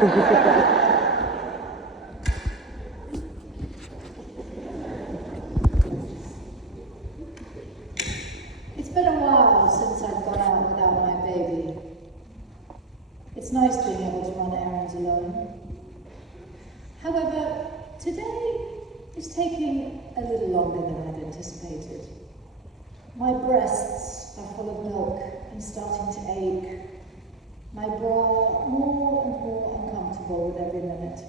It's been a while since I've gone out without my baby. It's nice being able to run errands alone. However, today is taking a little longer than I'd anticipated. My breasts are full of milk and starting to ache. My bra more and more uncomfortable with every minute.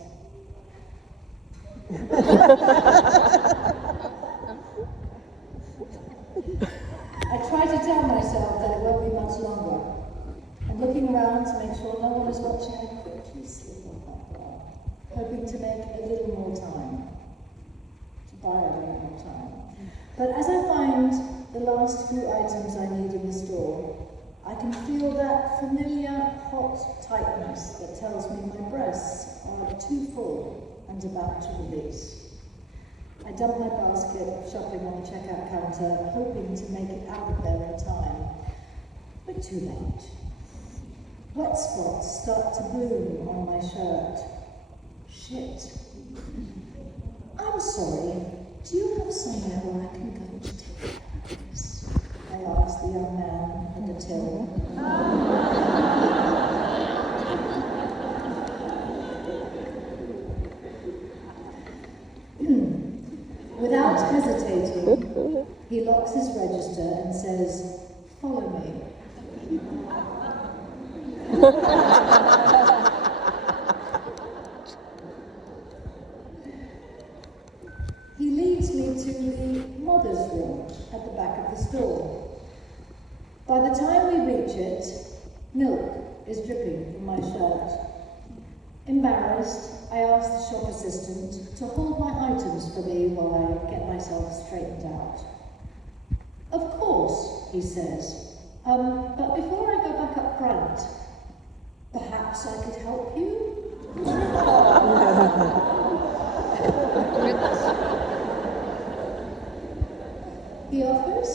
I try to tell myself that it won't be much longer. I'm looking around to make sure no one is watching. I quickly slip off my bra, hoping to make a little more time, to buy a little more time. But as I find the last few items I need in the store, I can feel that familiar hot tightness that tells me my breasts are too full and about to release. I dump my basket of shopping on the checkout counter, hoping to make it out of there in time, but too late. Wet spots start to bloom on my shirt. Shit. I'm sorry, do you have somewhere where I can go to take care of this? I asked the young man at the till. Without hesitating, he locks his register and says, "Follow me." He leads me to the mother's room at the back of the store. By the time we reach it, milk is dripping from my shirt. Embarrassed, I ask the shop assistant to hold my items for me while I get myself straightened out. "Of course," he says, but before I go back up front, perhaps I could help you?" He offers.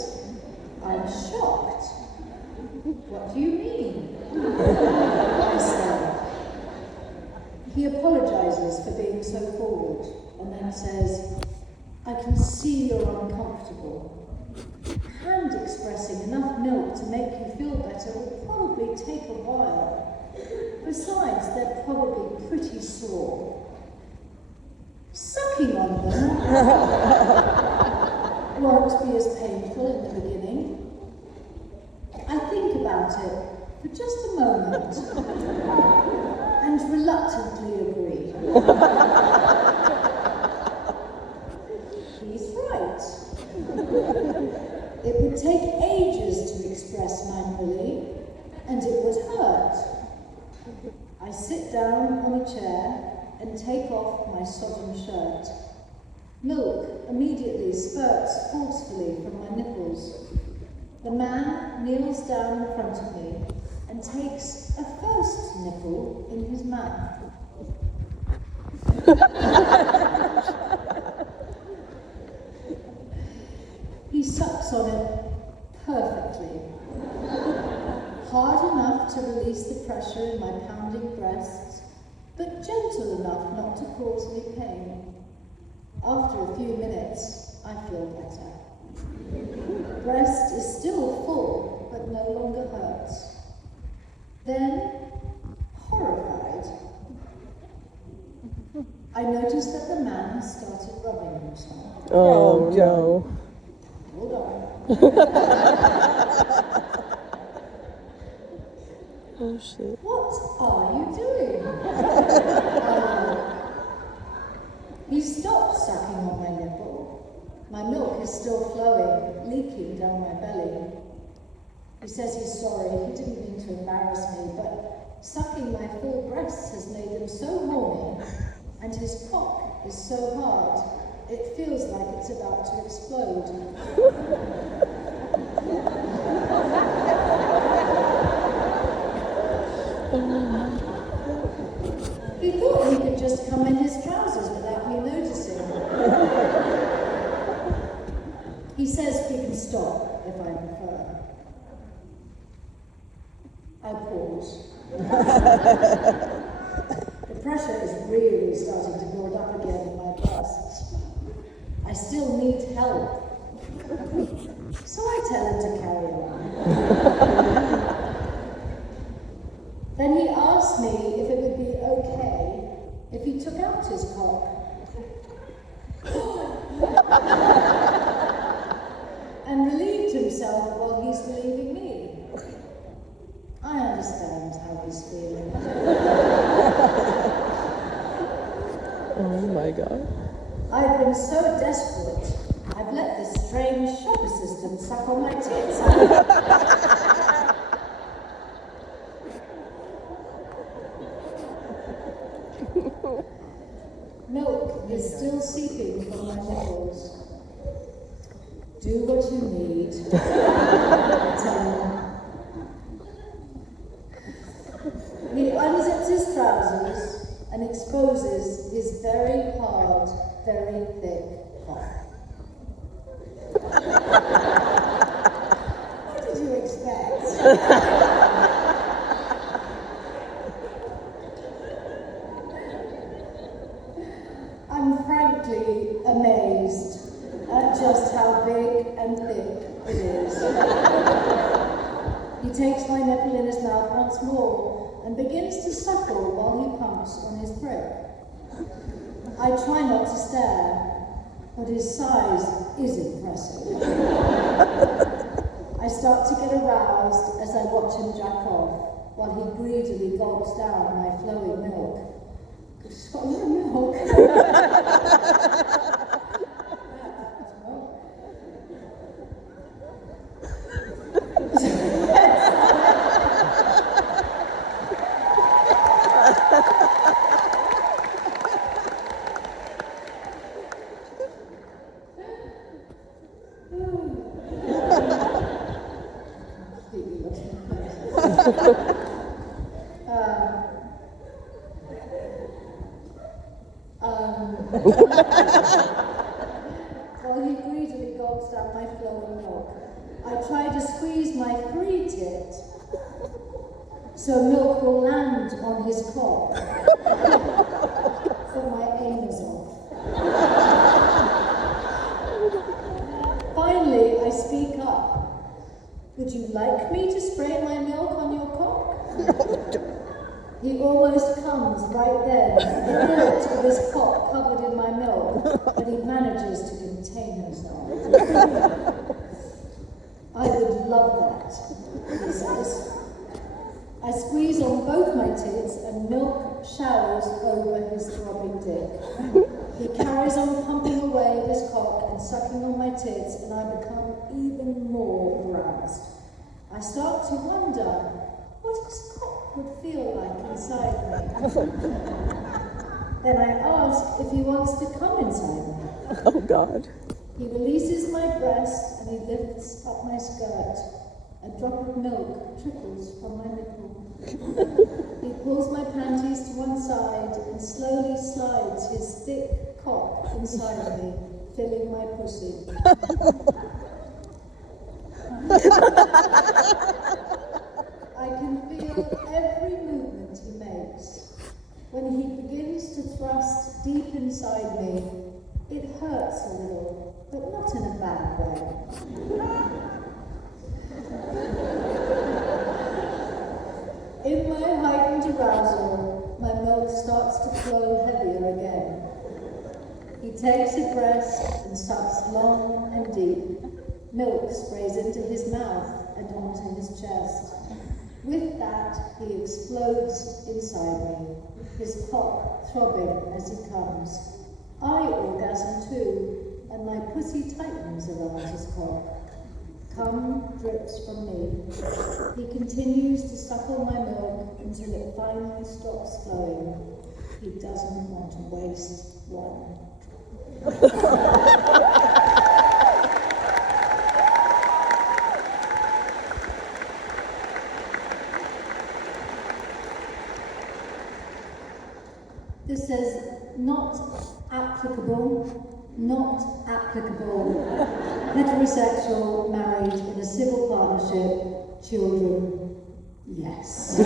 I'm shocked. "What do you mean?" I say. He apologizes for being so forward and then says, "I can see you're uncomfortable. Hand expressing enough milk to make you feel better will probably take a while. Besides, they're probably pretty sore. Sucking on them won't be as painful in the beginning." I think about it for just a moment and reluctantly agree. He's right. It would take ages to express manually, and it would hurt. I sit down on a chair and take off my sodden shirt. Milk immediately spurts forcefully from my nipples. The man kneels down in front of me and takes a first nipple in his mouth. He sucks on it perfectly. Hard enough to release the pressure in my pounding breasts, but gentle enough not to cause me pain. After a few minutes, I feel better. Breast is still full, but no longer hurts. Then, horrified, I notice that the man has started rubbing himself. Oh no. Hold on. Oh shit. What are you doing? He stopped sucking on my nipple. My milk is still flowing, leaking down my belly. He says he's sorry, he didn't mean to embarrass me, but sucking my full breasts has made them so horny, and his cock is so hard, it feels like it's about to explode. He thought he could just come in his trousers without me noticing. He says we can stop if I prefer. I pause. pressure is really starting to build up again in my breasts. I still need help. So I tell him to carry on. Then he asked me if it would be okay if he took out his cock. And relieved himself while he's relieving me. I understand how he's feeling. Oh my God. I've been so desperate, I've let this strange shop assistant suck on my tits. Milk is still seeping from my nipples. Do what you need. Tell him. He unzips his trousers and exposes his very hard, very thick cock. What did you expect? I'm frankly amazed at just how big and thick it is. He takes my nipple in his mouth once more and begins to suckle while he pumps on his prick. I try not to stare, but his size is impressive. I start to get aroused as I watch him jack off while he greedily gulps down my flowing milk. It's got a lot of milk. While he greedily gulps down my flowing milk, I try to squeeze my free tit so milk will land on his cock. But my aim is off. Finally, I speak up. Would you like me to spray my milk on your cock? He almost comes right then, the thought of his cock covered in my milk, but he manages to contain himself. I would love that, he says. I squeeze on both my tits and milk showers over his throbbing dick. He carries on pumping away at his cock and sucking on my tits, and I become even more aroused. I start to wonder what his cock would feel like inside me. Then I ask if he wants to come inside me. Oh God. He releases my breast and he lifts up my skirt. A drop of milk trickles from my nipple. He pulls my panties to one side and slowly slides his thick cock inside me, filling my pussy. I can feel every movement he makes. When he begins to thrust deep inside me, it hurts a little, but not in a bad way. In my heightened arousal, my milk starts to flow heavier again. He takes a breast and sucks long and deep. Milk sprays into his mouth and onto his chest. With that, he explodes inside me, his cock throbbing as he comes. I orgasm too, and my pussy tightens around his cock. Cum drips from me. He continues to suckle my milk until it finally stops flowing. He doesn't want to waste one. This says, not applicable, heterosexual, married, in a civil partnership, children, yes.